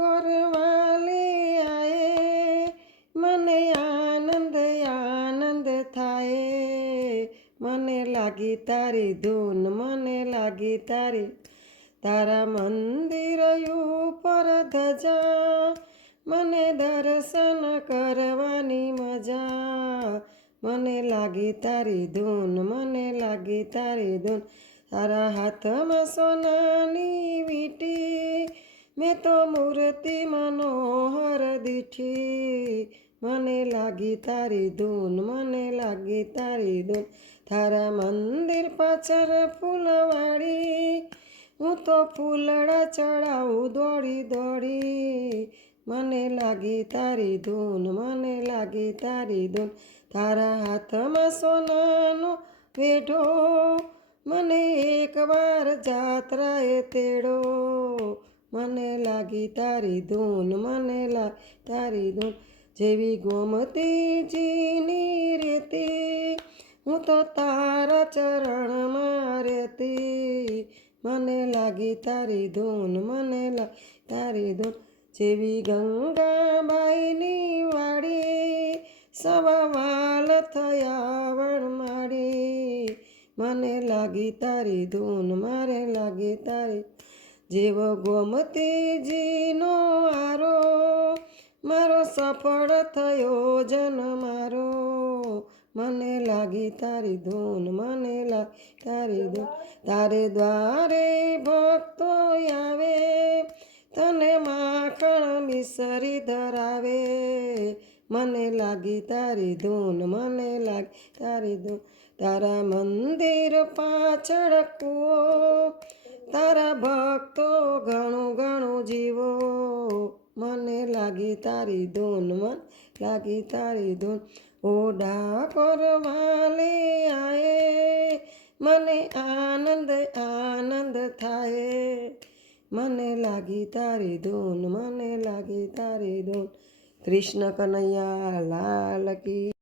કરવાલે આયે, મને આનંદ આનંદ થાય, મને લાગી તારી ધૂન, મને લાગી તારી, તારા મંદિર ઉપર ધજા, મને દર્શન કરવાની મજા, મને લાગી તારી ધૂન, મને લાગી તારી ધૂન, તારા હાથમાં સોનાની વીંટી, મેં તો મૂર્તિ મનોહર દીઠી, મને લાગી તારી ધૂન, મને લાગી તારી ધૂન, તારા મંદિર પાછળ ફૂલવાડી, હું તો ફૂલડા ચડાવું દોડી દોડી, મને લાગી તારી ધૂન, મને લાગી તારી ધૂન, તારા હાથમાં સોનાનો વેઢો, મને એકવાર જાત્રાએ તેડો, મને લાગી તારી ધૂન, મને લાગી તારી ધૂન, જેવી ગોમતીજીની રેતી, હું તો તારા ચરણમાં રહેતી, મને લાગી તારી ધૂન, મને લાગી તારી ધૂન, જેવી ગંગાબાઈની વાડી, સવા વાલ થયા વણમાડી, મને લાગી તારી ધૂન, મારે લાગી તારી, જેવો ગોમતીજીનો આરો, મારો સફળ થયો જન મારો, મને લાગી તારી ધૂન, મને લાગી તારી ધૂન, તારે દ્વારે ભક્તો આવે, તને માખણ મિસરી ધરાવે, મને લાગી તારી ધૂન, મને લાગી તારી ધૂન, તારા મંદિર પાછળ કૂવો, તારા ભક્તો ઘણું ઘણું જીવો, મને લાગી તારી ધૂન, મને લાગી તારી ધૂન, ઓ ડાકોર વાલે આયે, મને આનંદ આનંદ થાય, મને લાગી તારી ધૂન, મને લાગી તારી ધૂન, કૃષ્ણ કનૈયા લાલ કી